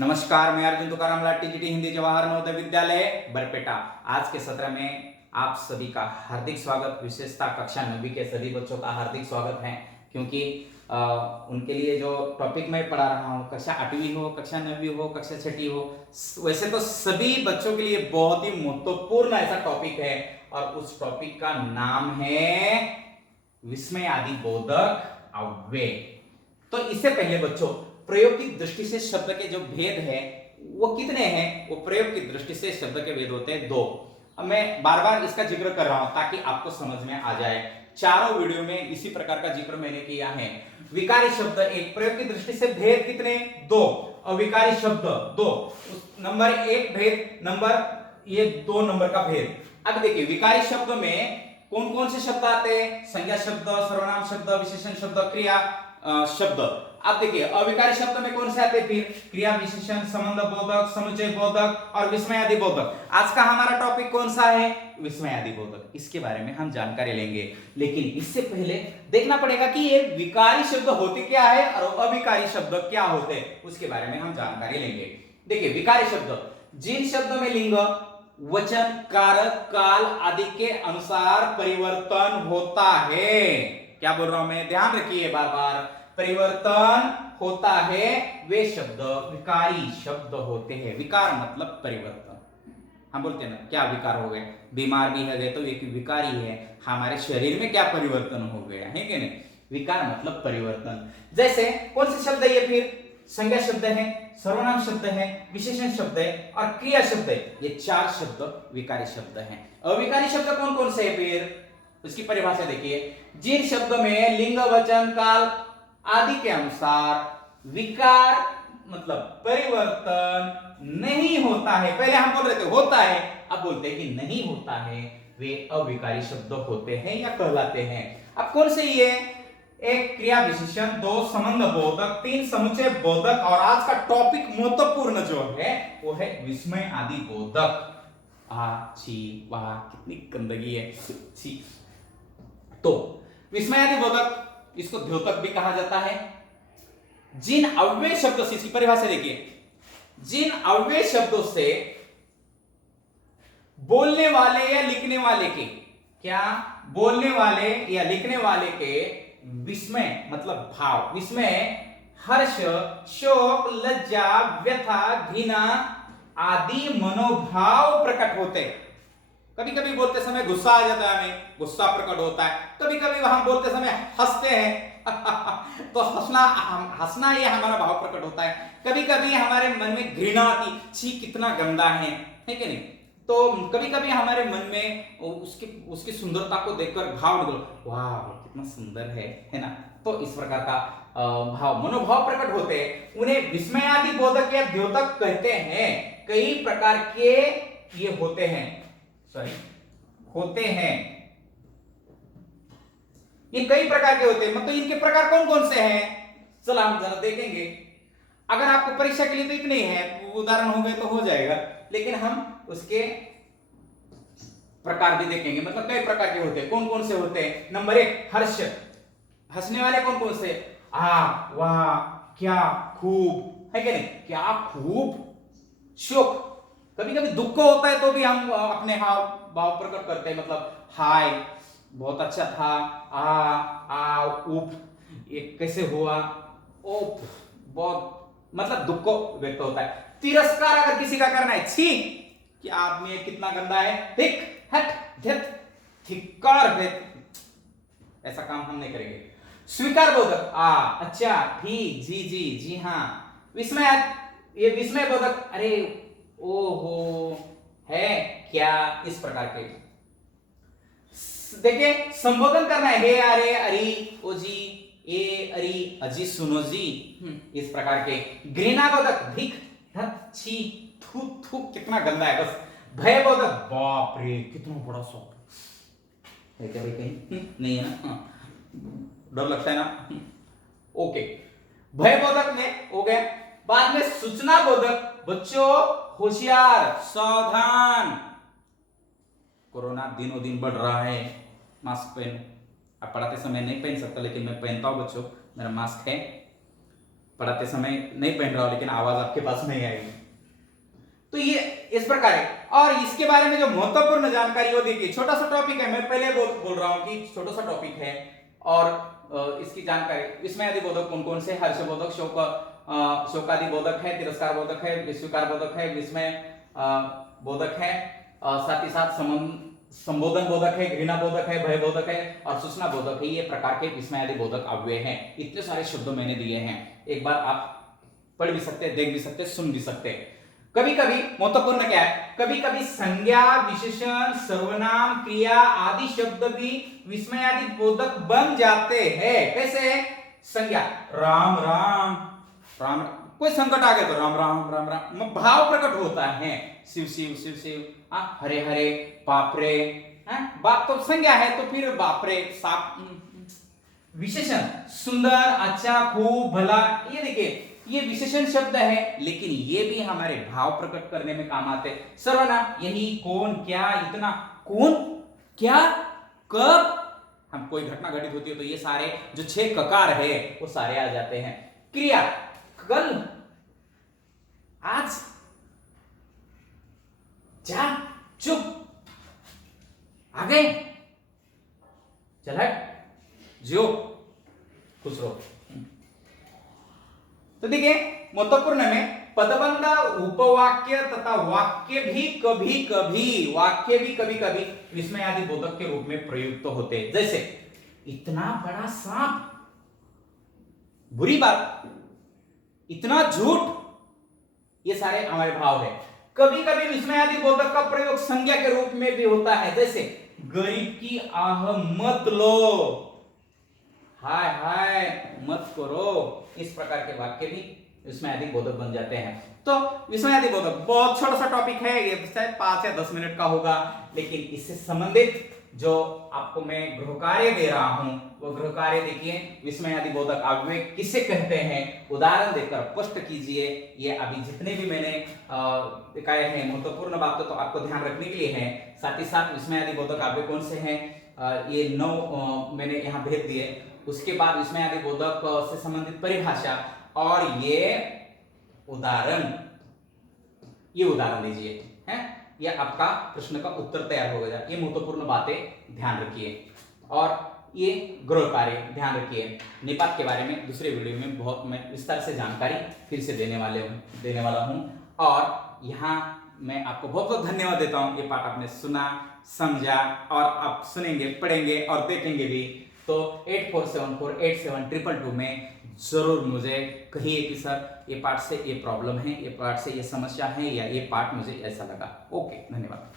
नमस्कार, मैं अर्जुन तुकाराम लाट टीजीटी हिंदी जवाहर नवोदय विद्यालय बरपेटा। आज के सत्र में आप सभी का हार्दिक स्वागत, विशेषता कक्षा 9वीं के सभी बच्चों का हार्दिक स्वागत है, क्योंकि उनके लिए जो टॉपिक मैं पढ़ा रहा हूँ, कक्षा 8वीं हो, कक्षा 9वीं हो, कक्षा 6ठी हो, वैसे तो सभी बच्चों के लिए बहुत ही महत्वपूर्ण ऐसा टॉपिक है और उस टॉपिक का नाम है विस्मयादि बोधक अव्यय। तो इससे पहले बच्चों, प्रयोग की दृष्टि से शब्द के जो भेद है वो कितने हैं? वो प्रयोग की दृष्टि से शब्द के भेद होते हैं 2। अब मैं बार बार इसका जिक्र कर रहा हूं ताकि आपको समझ में आ जाए। चारों वीडियो में इसी प्रकार का जिक्र मैंने किया है। विकारी शब्द 1, प्रयोग की दृष्टि से भेद कितने? 2। अविकारी शब्द 2, नंबर 1 भेद, नंबर ये 2 नंबर का भेद। अब देखिए, विकारी शब्द में कौन कौन से शब्द आते हैं? संज्ञा शब्द, सर्वनाम शब्द, विशेषण शब्द, क्रिया शब्द। अब देखिए, अविकारी शब्द में कौन से आते हैं? फिर क्रिया विशेषण, संबंध बोधक, समुच्चय बोधक और विस्मयादि बोधक। आज का हमारा टॉपिक कौन सा है? विस्मयादि बोधक। इसके बारे में हम जानकारी लेंगे, लेकिन इससे पहले देखना पड़ेगा कि ये विकारी शब्द होते क्या है और अविकारी शब्द क्या होते हैं, उसके बारे में हम जानकारी लेंगे। देखिए, विकारी शब्द, जिन शब्दों में लिंग, वचन, कारक, काल आदि के अनुसार परिवर्तन होता है। क्या बोल रहा हूं मैं? ध्यान रखिए, बार बार परिवर्तन होता है, वे शब्द विकारी शब्द होते हैं। विकार मतलब परिवर्तन। हम बोलते हैं ना, क्या विकार हो गए? बीमार भी है गए तो एक विकारी है। हमारे शरीर में क्या परिवर्तन हो गया है कि नहीं? विकार मतलब परिवर्तन। जैसे कौन से शब्द है ये? फिर संज्ञा शब्द है, सर्वनाम शब्द है, विशेषण शब्द है और क्रिया शब्द है। ये 4 शब्द विकारी शब्द हैं। अविकारी शब्द कौन कौन से है? फिर उसकी परिभाषा देखिए, जिन शब्द में लिंग, वचन, काल आदि के अनुसार विकार मतलब परिवर्तन नहीं होता है। पहले हम बोल रहे थे होता है, अब बोलते हैं कि नहीं होता है, वे अविकारी शब्द होते हैं या कहलाते हैं। अब कौन से ये? 1 क्रिया विशेषण, 2 संबंध बोधक, 3 समुच्चय बोधक और आज का टॉपिक महत्वपूर्ण जो है वो है विस्मय आदि बोधक। छी वाह, कितनी गंदगी है, छी। तो विस्मय आदि बोधक, इसको द्योतक भी कहा जाता है। जिन अव्यय शब्दों से, इसकी परिभाषा देखिए, जिन अव्यय शब्दों से बोलने वाले या लिखने वाले के, क्या बोलने वाले या लिखने वाले के विस्मय मतलब भाव, विस्मय, हर्ष, शोक, लज्जा, व्यथा, घृणा आदि मनोभाव प्रकट होते। कभी कभी बोलते समय गुस्सा आ जाता है, हमें गुस्सा प्रकट होता है। कभी कभी हम बोलते समय हंसते हैं तो हंसना ये हमारा भाव प्रकट होता है। कभी कभी हमारे मन में घृणा आती, छी कितना गंदा है कि नहीं? तो कभी कभी हमारे मन में उसकी सुंदरता को देखकर भाव निकल, वाह कितना सुंदर है ना? तो इस प्रकार का भाव, मनोभाव प्रकट होते हैं। उन्हें विस्मयादि बोधक या द्योतक कहते हैं। कई प्रकार के ये होते हैं, होते हैं, ये कई प्रकार के होते हैं। मतलब इनके प्रकार कौन कौन से हैं, चलो हम जरा देखेंगे। अगर आपको परीक्षा के लिए तो इतने ही है, उदाहरण हो गए तो हो जाएगा, लेकिन हम उसके प्रकार भी देखेंगे। मतलब कई प्रकार के होते हैं। कौन कौन से होते हैं? नंबर 1 हर्ष, हंसने वाले कौन कौन से? वाह, क्या खूब, है कि नहीं? क्या खूब। शोक, कभी कभी दुख होता है तो भी हम अपने हाव भाव प्रकट करते हैं। मतलब हाय बहुत अच्छा था, उफ ये कैसे हुआ, ओफ बहुत, मतलब दुख को व्यक्त होता है। तिरस्कार अगर किसी का करना है, छी क्या आदमी है, कितना गंदा है, हिक हट धित धिक्कार है, ऐसा काम हम नहीं करेंगे। स्वीकार बोधक, अच्छा, ठीक, जी जी, जी हाँ। विस्मय, ये विस्मय बोधक, अरे ओहो है क्या, इस प्रकार के। देखिए, संबोधन करना है, हे अरे अरी ओ जी, ए अरी अजी सुनो जी, इस प्रकार के। घृणा बोधक, धिक धत छी थू थू कितना गंदा है, बस। भय बोधक, बाप रे कितना बड़ा शौक है क्या भाई? कहीं नहीं है ना? डर लगता है ना? ओके, भय बोधक में हो गया। बाद में सूचना बोधक, बच्चों होशियार, सावधान, कोरोना दिनों दिन बढ़ रहा है, मास्क पहनो। अब पढ़ाते समय नहीं पहन सकता, लेकिन मैं पहनता हूं बच्चों, मेरा मास्क है। पढ़ाते समय नहीं पहन रहा हूं, लेकिन आवाज आपके पास नहीं आएगी। तो ये इस प्रकार है। और इसके बारे में जो महत्वपूर्ण जानकारी वो देखिए, छोटा सा टॉपिक है, मैं पहले बोल रहा हूं कि छोटा सा टॉपिक है, और इसकी जानकारी विस्मयादि बोधक कौन कौन से, हर्षबोधक, शोकादि बोधक है, तिरस्कार बोधक है, विस्वीकार बोधक है, विस्मय बोधक है, साथ ही साथ संबोधन बोधक है, घृणा बोधक है, भय बोधक है और सूचना बोधक है। ये प्रकार के विस्मयादि बोधक अव्यय हैं। इतने सारे शब्द मैंने दिए हैं, एक बार आप पढ़ भी सकते हैं, देख भी सकते हैं, सुन भी सकते हैं। कभी कभी महत्वपूर्ण क्या है, कभी कभी संज्ञा, विशेषण, सर्वनाम, क्रिया आदि शब्द भी विस्मयादि बोधक बन जाते हैं। कैसे? संज्ञा राम राम राम, कोई संकट आ गया तो राम राम राम राम, भाव प्रकट होता है, शिव शिव शिव शिव, हरे हरे, बाप रे, बाप तो संज्ञा है तो फिर बाप रे, साप। विशेषण सुंदर, अच्छा, खूब, भला, ये देखिए ये विशेषण शब्द है, लेकिन ये भी हमारे भाव प्रकट करने में काम आते हैं। सर्वनाम यही, कौन, क्या, इतना, कौन, क्या, कब, हम कोई घटना घटित होती है तो ये सारे जो 6 ककार है वो सारे आ जाते हैं। क्रिया कल, आज, जा, चुप, आ गए, चल हट, जियो, खुश रहो। तो देखिए महत्वपूर्ण में पदबंध, उपवाक्य तथा वाक्य भी कभी कभी विस्मयादि बोधक के रूप में प्रयुक्त होते हैं। जैसे इतना बड़ा सांप, बुरी बात, इतना झूठ, ये सारे हमारे भाव है। कभी कभी विस्मयादि बोधक का प्रयोग संज्ञा के रूप में भी होता है। जैसे गरीब की आह मत लो, हाय हाय मत करो, इस प्रकार के वाक्य भी विस्मयादि बोधक बन जाते हैं। तो विस्मयादि बोधक बहुत छोटा सा टॉपिक है, ये शायद 5 या 10 मिनट का होगा, लेकिन इससे संबंधित जो आपको मैं गृह कार्य दे रहा हूं वो गृह कार्य देखिए, विस्मयादि बोधक अव्यय किसे कहते हैं उदाहरण देकर स्पष्ट कीजिए। ये अभी जितने भी मैंने दिखाए हैं महत्वपूर्ण बातें तो आपको ध्यान रखने के लिए है। साथ ही साथ विस्मयादि बोधक अव्यय कौन से हैं, ये 9 मैंने यहाँ भेज दिए। उसके बाद विस्मयादि बोधक से संबंधित परिभाषा और ये उदाहरण दीजिए, हैं? ये आपका प्रश्न का उत्तर तैयार हो गया। ये महत्वपूर्ण बातें ध्यान रखिए और ये गृह कार्य ध्यान रखिए। निपात के बारे में दूसरे वीडियो में बहुत मैं विस्तार से जानकारी फिर से देने वाला हूं। और यहाँ मैं आपको बहुत बहुत धन्यवाद देता हूँ। ये पाठ आपने सुना, समझा और आप सुनेंगे, पढ़ेंगे और देखेंगे भी। तो 84748722 में जरूर मुझे कहिए कि सर ये पाठ से ये प्रॉब्लम है, ये पाठ से ये समस्या है, या ये पाठ मुझे ऐसा लगा। ओके, धन्यवाद।